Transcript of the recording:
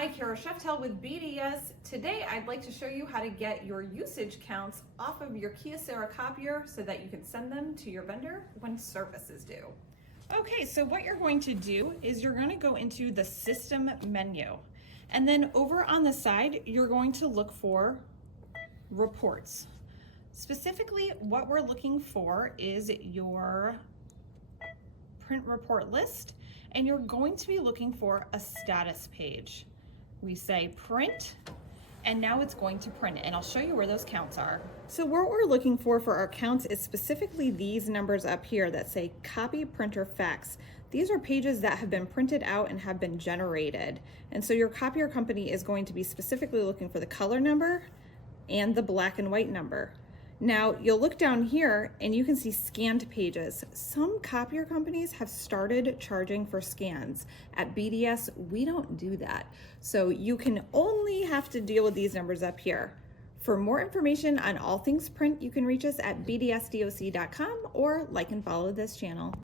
Hi, Kara Sheftel with BDS. Today I'd like to show you how to get your usage counts off of your Kyocera copier so that you can send them to your vendor when service is due. Okay, so what you're going to do is you're going to go into the system menu, and then over on the side you're going to look for reports. Specifically, what we're looking for is your print report list, and you're going to be looking for a status page. We say print, and now it's going to print it, and I'll show you where those counts are. So what we're looking for our counts is specifically these numbers up here that say copy, printer, fax. These are pages that have been printed out and have been generated. And so your copier company is going to be specifically looking for the color number and the black and white number. Now you'll look down here and you can see scanned pages. Some copier companies have started charging for scans. At BDS, we don't do that. So you can only have to deal with these numbers up here. For more information on all things print, you can reach us at bdsdoc.com or like and follow this channel.